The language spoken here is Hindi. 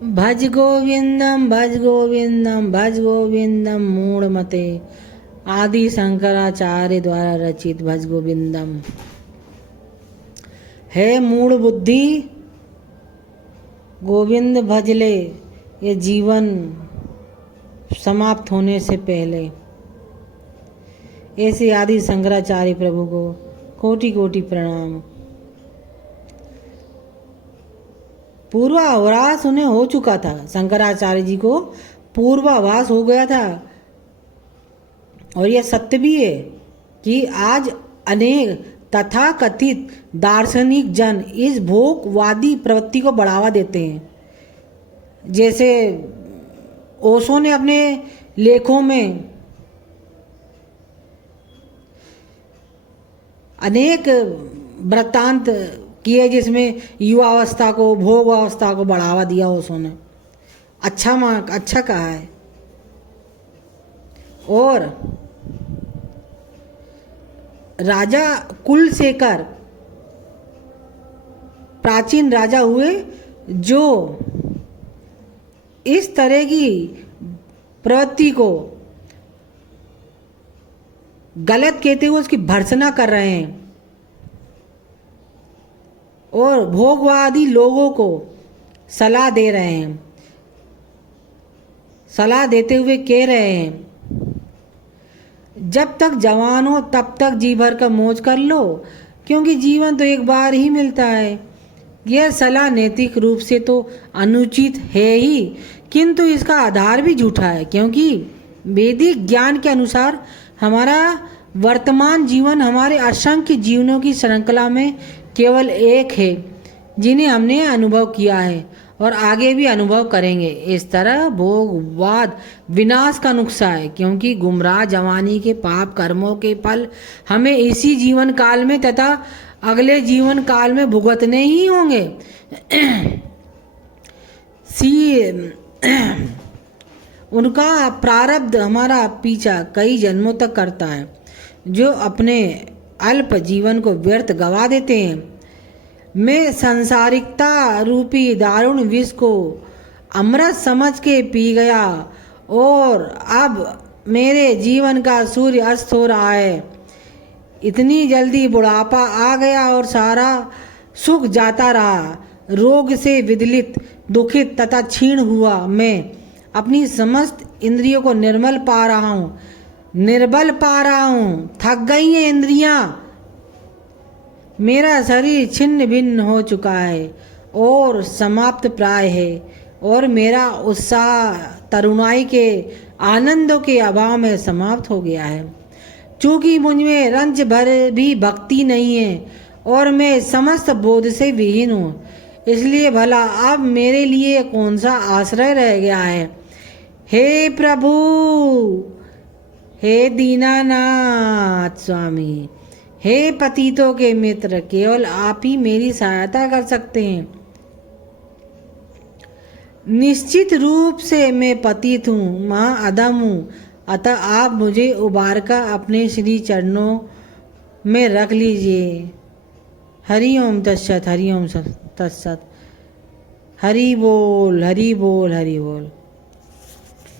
भज गोविंदम भज गोविंदम भज गोविंदम मूढ़मते। आदि शंकराचार्य द्वारा रचित भज गोविंदम। है मूढ़ बुद्धि गोविंद भजले, ये जीवन समाप्त होने से पहले। ऐसे आदि शंकराचार्य प्रभु को कोटि कोटि प्रणाम। पूर्वाभास उन्हें हो चुका था, शंकराचार्य जी को पूर्वाभास हो गया था। और यह सत्य भी है कि आज अनेक तथाकथित दार्शनिक जन इस भोगवादी प्रवृत्ति को बढ़ावा देते हैं। जैसे ओशो ने अपने लेखों में अनेक वृत्तांत किए जिसमें युवावस्था को, भोगावस्था को बढ़ावा दिया ओशो ने। अच्छा कहा है। और राजा कुलशेखर प्राचीन राजा हुए जो इस तरह की प्रवृत्ति को गलत कहते हुए उसकी भर्त्सना कर रहे हैं और भोगवादी लोगों को सलाह दे रहे हैं। सलाह देते हुए कह रहे हैं, जब तक जवान हो तब तक जी भर का मौज कर लो, क्योंकि जीवन तो एक बार ही मिलता है। यह सलाह नैतिक रूप से तो अनुचित है ही, किंतु इसका आधार भी झूठा है, क्योंकि वैदिक ज्ञान के अनुसार हमारा वर्तमान जीवन हमारे असंख्य जीवनों की श्रृंखला में केवल एक है, जिन्हें हमने अनुभव किया है और आगे भी अनुभव करेंगे। इस तरह भोगवाद विनाश का नुस्खा है, क्योंकि गुमराह जवानी के पाप कर्मों के फल हमें इसी जीवन काल में तथा अगले जीवन काल में भुगतने ही होंगे। उनका प्रारब्ध हमारा पीछा कई जन्मों तक करता है। जो अपने अल्प जीवन को व्यर्थ गवा देते हैं, मैं सांसारिकता रूपी दारुण विष को अमृत समझ के पी गया और अब मेरे जीवन का सूर्य अस्त हो रहा है। इतनी जल्दी बुढ़ापा आ गया और सारा सुख जाता रहा। रोग से विदलित, दुखित तथा क्षीण हुआ मैं अपनी समस्त इंद्रियों को निर्बल पा रहा हूँ। थक गई हैं इंद्रियां। मेरा शरीर छिन्न भिन्न हो चुका है और समाप्त प्राय है, और मेरा उत्साह तरुणाई के आनंदों के अभाव में समाप्त हो गया है। चूँकि मुझमें रंज भर भी भक्ति नहीं है और मैं समस्त बोध से विहीन हूँ, इसलिए भला अब मेरे लिए कौन सा आश्रय रह गया है। हे प्रभु, हे दीनानाथ स्वामी, हे पतितों के मित्र, केवल आप ही मेरी सहायता कर सकते हैं। निश्चित रूप से मैं पतित हूँ, महाअधम हूँ, अतः आप मुझे उबार कर अपने श्री चरणों में रख लीजिए। हरि ओम तत्सत, हरि ओम तत्सत। हरि बोल, हरि बोल, हरि बोल।